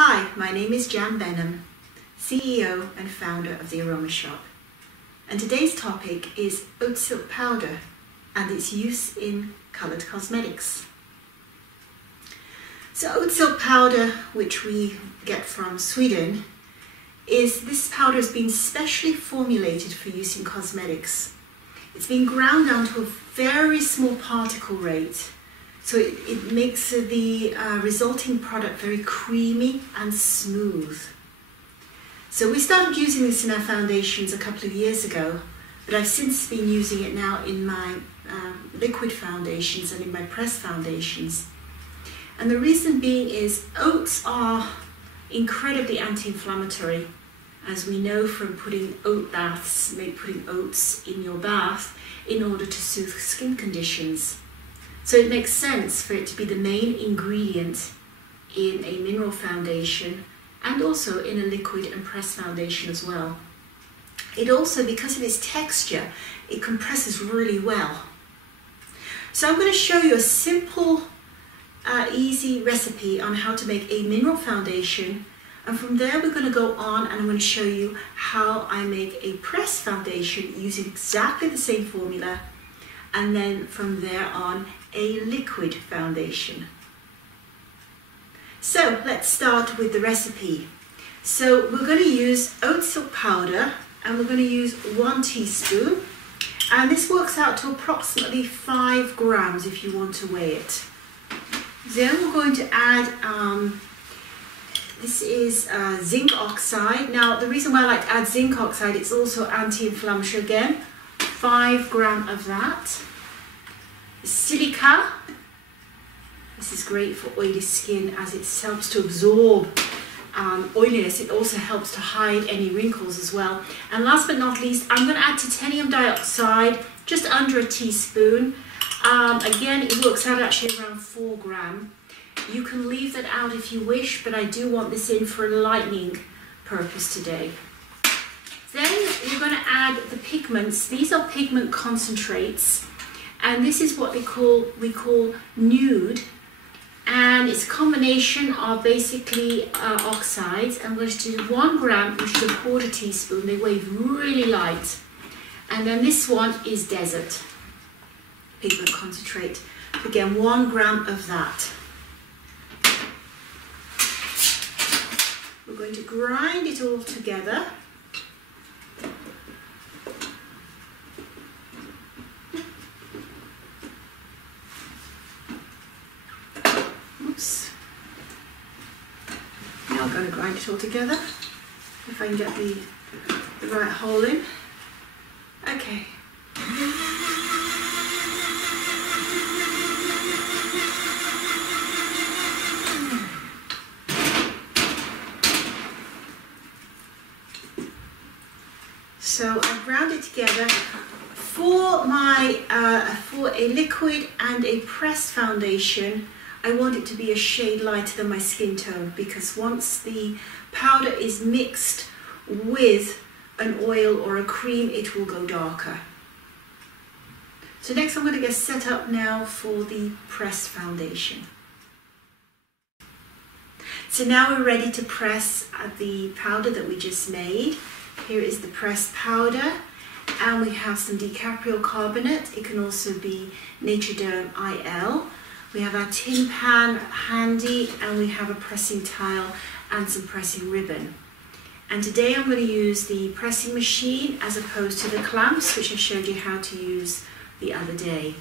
Hi, my name is Jan Benham, CEO and founder of The Aroma Shop, and today's topic is oat silk powder and its use in coloured cosmetics. So oat silk powder, which we get from Sweden, this powder has been specially formulated for use in cosmetics. It's been ground down to a very small particle rate, so it makes the resulting product very creamy and smooth. So we started using this in our foundations a couple of years ago, but I've since been using it now in my liquid foundations and in my pressed foundations. And the reason being is oats are incredibly anti-inflammatory, as we know from putting oat baths, putting oats in your bath in order to soothe skin conditions. So it makes sense for it to be the main ingredient in a mineral foundation and also in a liquid and pressed foundation as well. It also, because of its texture, it compresses really well. So I'm going to show you a simple, easy recipe on how to make a mineral foundation, and from there we're going to go on and I'm going to show you how I make a pressed foundation using exactly the same formula, and then from there on a liquid foundation. So let's start with the recipe. So we're going to use oat silk powder, and we're going to use 1 teaspoon, and this works out to approximately 5 grams if you want to weigh it. Then we're going to add this is zinc oxide. Now the reason why I like to add zinc oxide, it's also anti-inflammatory again. 5 grams of that. Silica. This is great for oily skin as it helps to absorb oiliness. It also helps to hide any wrinkles as well. And last but not least, I'm going to add titanium dioxide, just under 1 teaspoon. Again, it works out actually around 4 grams. You can leave that out if you wish, but I do want this in for a lightening purpose today. Then we're going to add the pigments. These are pigment concentrates, and this is what we call nude, and it's a combination of basically oxides. I'm going to do 1 gram, which is 1/4 teaspoon. They weigh really light. And then this one is desert pigment concentrate. Again, 1 gram of that. We're going to grind it all together. Oops. Now I'm going to grind it all together, if I can get the right hole in. Okay. So I've ground it together. For a liquid and a pressed foundation, I want it to be a shade lighter than my skin tone, because once the powder is mixed with an oil or a cream, it will go darker. So next I'm going to get set up now for the pressed foundation. So now we're ready to press the powder that we just made. Here is the pressed powder, and we have some DiCaprio carbonate. It can also be Naturederm IL. We have our tin pan handy, and we have a pressing tile and some pressing ribbon. And today I'm going to use the pressing machine as opposed to the clamps, which I showed you how to use the other day.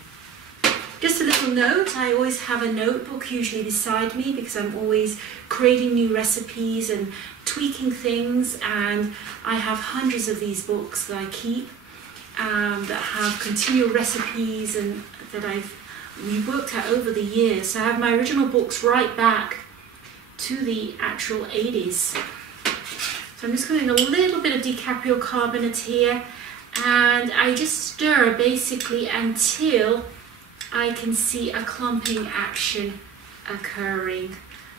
Just a little note, I always have a notebook usually beside me, because I'm always creating new recipes and tweaking things, and I have hundreds of these books that I keep that have continual recipes and that I've reworked out over the years. So I have my original books right back to the actual 80s. So I'm just putting a little bit of DiCaprio carbonate here, and I just stir basically until I can see a clumping action occurring,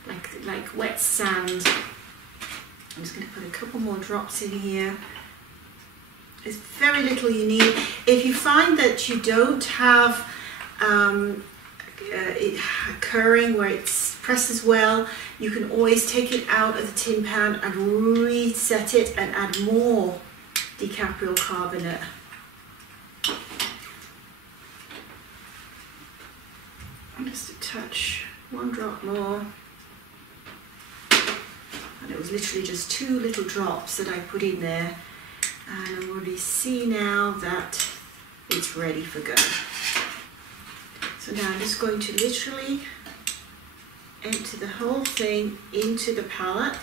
like wet sand. I'm just going to put a couple more drops in here. There's very little you need. If you find that you don't have it occurring where it's presses well. You can always take it out of the tin pan and reset it and add more DiCaprio carbonate. Just a touch, 1 drop more. And it was literally just 2 little drops that I put in there. And I already see now that it's ready for go. So now I'm just going to literally empty the whole thing into the palette.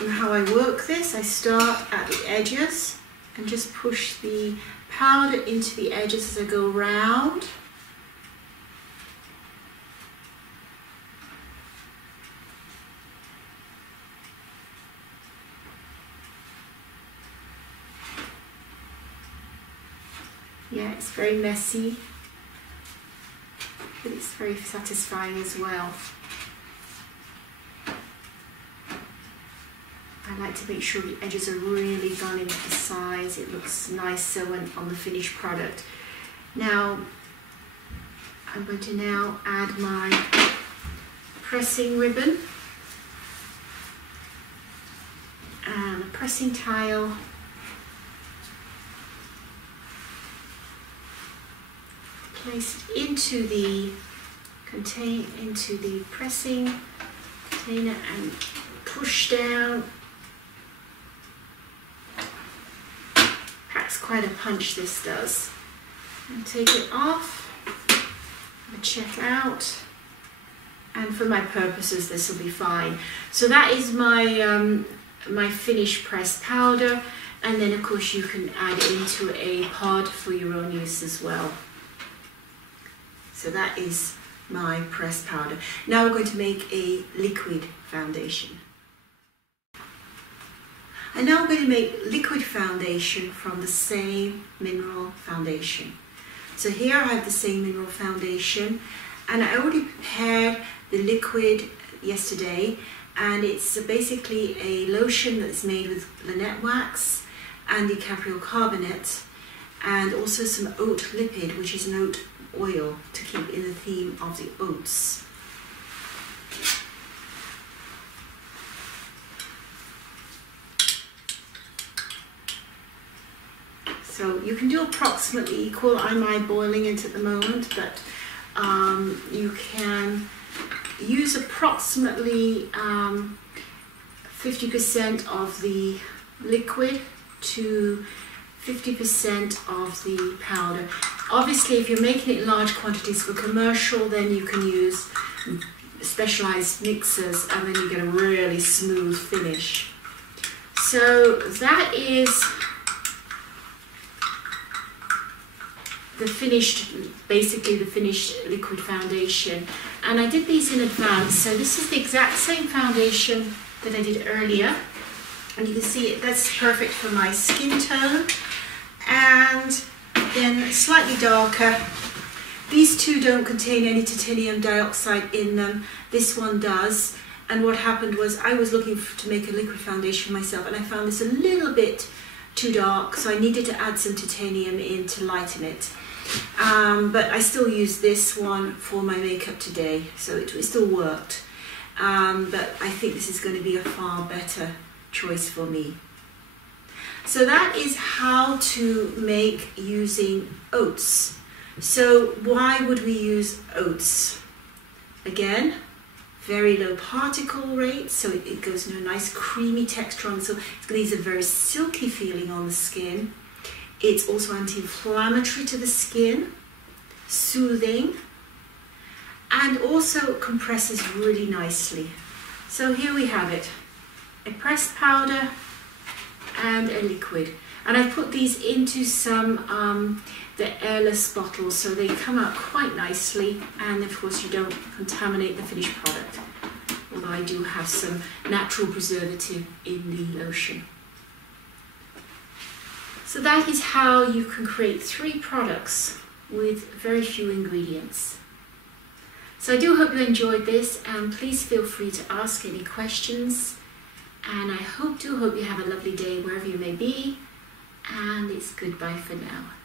And how I work this, I start at the edges and just push the powder into the edges as I go round. Yeah, it's very messy, but it's very satisfying as well. I like to make sure the edges are really gone into the sides. It looks nicer when on the finished product. Now, I'm going to now add my pressing ribbon and a pressing tile. Placed into the pressing container and push down. Packs quite a punch, this does. And take it off and check out. And for my purposes, this will be fine. So that is my my finished pressed powder, and then of course you can add it into a pod for your own use as well. So that is my pressed powder. Now we're going to make a liquid foundation. And now we're going to make liquid foundation from the same mineral foundation. So here I have the same mineral foundation, and I already prepared the liquid yesterday, and it's basically a lotion that's made with Lynette wax and DiCaprio carbonate, and also some oat lipid, which is an oat oil to keep in the theme of the oats. So you can do approximately equal. I'm eyeballing it at the moment, but you can use approximately 50% of the liquid to 50% of the powder. Obviously, if you're making it in large quantities for commercial, then you can use specialized mixers and then you get a really smooth finish. So that is the finished, basically the finished liquid foundation. And I did these in advance, so this is the exact same foundation that I did earlier. And you can see it, that's perfect for my skin tone. And then slightly darker. These two don't contain any titanium dioxide in them. This one does. And what happened was I was looking to make a liquid foundation myself, and I found this a little bit too dark, so I needed to add some titanium in to lighten it. But I still use this one for my makeup today, so it still worked. But I think this is going to be a far better choice for me. So that is how to make using oats. So why would we use oats? Again, very low particle rate, so it goes into a nice creamy texture on, so it leaves a very silky feeling on the skin. It's also anti-inflammatory to the skin, soothing, and also compresses really nicely. So here we have it, a pressed powder and a liquid. And I put these into some the airless bottles, so they come out quite nicely, and of course you don't contaminate the finished product, although I do have some natural preservative in the lotion. So that is how you can create 3 products with very few ingredients. So I do hope you enjoyed this, and please feel free to ask any questions. And I hope you have a lovely day wherever you may be. And it's goodbye for now.